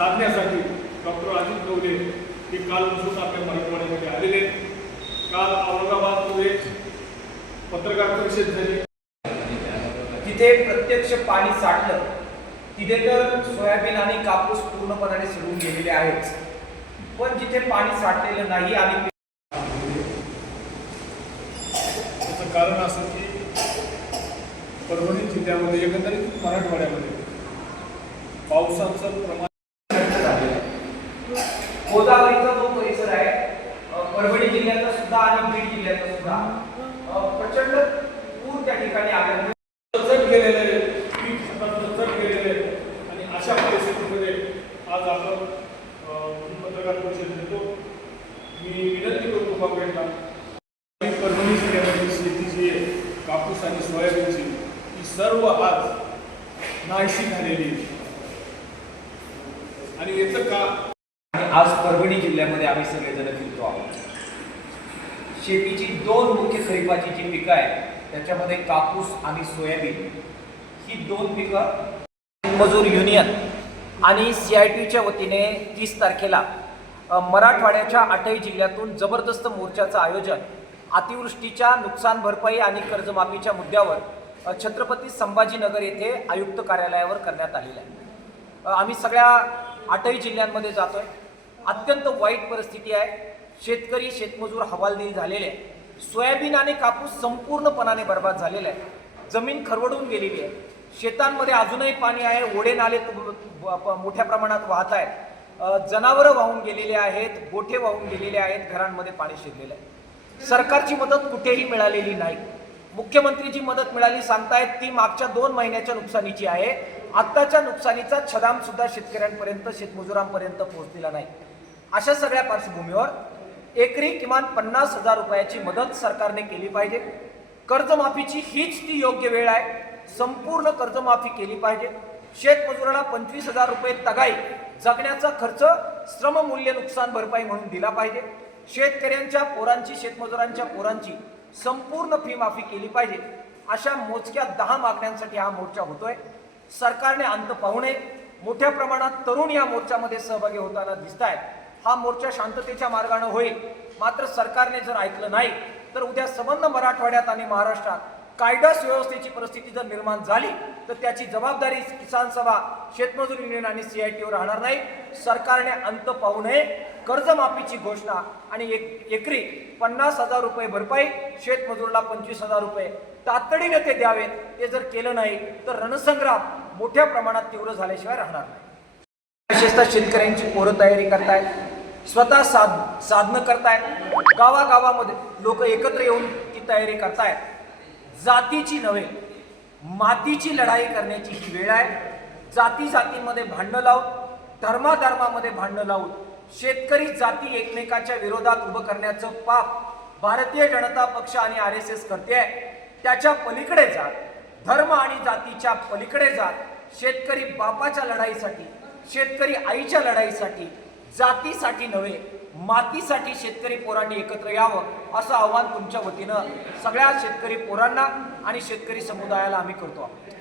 साधण्यासाठी डॉक्टर अजित गवले हे कालपासून आपल्या मराठवाड्यामध्ये आलेले आहेत. काल औरंगाबादमध्ये पत्रकार परिषद झाली. तिथे प्रत्यक्ष पाणी साठलं. तिथे तर सोयाबीन आणि कापूस पूर्णपणाने सडून गेलेले आहेच पण जिथे पाणी साठलेलं नाही आणि त्याचं कारण असं की परभणी जिल्ह्यामध्ये एकंदरीत मराठवाड्यामध्ये पावसाचं प्रमाण नष्ट झालेलं आहे गोदावरीचा जो परिसर आहे अ, परभणी सुद्धा आणि बीड जिल्ह्याचा सुद्धा प्रचंड पूर त्या ठिकाणी आल्यामुळे गेलेले आहे, पीक शेतातलं चट गेलेले आहे. आणि अशा परिस्थितीमध्ये आज आपण पत्रकार परिषद घेतो मी विनंती करतो काँग्रेसला परभणी जिल्ह्यामध्ये कापूस आणि सोयाबीनची ही सर्व आज नाहीशी झालेली आणि याचं का आणि आज परभणी जिल्ह्यामध्ये आम्ही सगळेजण फिरतो आहोत. शेतीची दोन मुख्य खरीपाची जी पिकं आहेत त्याच्यामध्ये कापूस आणि सोयाबीन ही दोन पिकं मजूर युनियन आणि सी आय टीच्या वतीने तीस तारखेला मराठवाड्याच्या आठही जिल्ह्यातून जबरदस्त मोर्चाचं आयोजन अतिवृष्टीच्या नुकसान भरपाई आणि कर्जमाफीच्या मुद्द्यावर छत्रपती संभाजीनगर येथे आयुक्त कार्यालयावर करण्यात आलेलं आहे. आम्ही सगळ्या आठही जिल्ह्यांमध्ये जातोय. अत्यंत वाईट परिस्थिती आहे. शेतकरी शेतमजूर हवालदिल झालेले आहे सोयाबीन आणि कापूस संपूर्णपणाने बर्बाद झालेला आहे जमीन खरवडून गेलेली आहे. शेतांमध्ये अजूनही पाणी आहे. ओढे नाले तु- मोठ्या प्रमाणात वाहत आहेत. जनावरं वाहून गेलेले आहेत. गोठे वाहून गेलेले आहेत. घरांमध्ये पाणी शिरलेलं आहे. सरकारची मदत कुठेही मिळालेली नाही. मुख्यमंत्री जी मदत मिळाली सांगतायत ती मागच्या दोन महिन्याच्या नुकसानीची आहे. आत्ताच्या नुकसानीचा छदाम सुद्धा शेतकऱ्यांपर्यंत शेतमजुरांपर्यंत पोहोचलेला नाही. अशा सगळ्या पार्श्वभूमीवर एकरी किमान पन्नास हजार रुपयाची मदत सरकारने केली पाहिजे. कर्जमाफीची हीच ती योग्य वेळ आहे. संपूर्ण कर्जमाफी केली पाहिजे. शेतमजुराला पंचवीस हजार रुपये तगाई जगण्याचा खर्च श्रममूल्य नुकसान भरपाई म्हणून दिला पाहिजे. शेतकऱ्यांच्या पोरांची शेतमजुरांच्या पोरांची संपूर्ण फी माफी केली पाहिजे. अशा मोजक्या दहा मागण्यांसाठी हा मोर्चा होतोय. सरकारने अंत पाहू नये. मोठ्या प्रमाणात तरुण या मोर्चामध्ये सहभागी होताना दिसत आहेत हा मोर्चा शांततेच्या मार्गाने होईल. मात्र सरकारने जर ऐकलं नाही तर उद्या संबंध मराठवाड्यात आणि महाराष्ट्रात कायदा सुव्यवस्थेची परिस्थिती जर निर्माण झाली तर त्याची जबाबदारी किसान सभा शेतमजूर युनियन आणि सीआयटीवर राहणार नाही. सरकारने अंत पाहू नये. कर्जमाफीची घोषणा आणि एक एकरी पन्नास हजार रुपये भरपाई शेतमजूरला पंचवीस हजार रुपये तातडीने ते द्यावेत ते जर केलं नाही तर रणसंग्राम मोठ्या प्रमाणात तीव्र झाल्याशिवाय राहणार नाही. विशेषतः शेतकऱ्यांची पोरं तयारी करतायत. स्वतः साध साधनं करतायत. गावागावामध्ये लोक एकत्र येऊन ती तयारी करतायत. जातीची नव्हे मातीची लढाई करण्याची ही वेळ आहे. जाती जातीमध्ये भांडणं लावून धर्माधर्मामध्ये भांडणं लावून शेतकरी जाती एकमेकाच्या विरोधात उभं करण्याचं पाप भारतीय जनता पक्ष आणि आर एस एस करते आहे. त्याच्या पलीकडे जात धर्म आणि जातीच्या पलीकडे जात शेतकरी बापाच्या लढाईसाठी शेतकरी आईच्या लढाईसाठी जातीसाठी नव्हे मातीसाठी शेतकरी पोरांनी एकत्र यावं असं आव्हान तुमच्या वतीनं सगळ्या शेतकरी पोरांना आणि शेतकरी समुदायाला आम्ही करतो. आहोत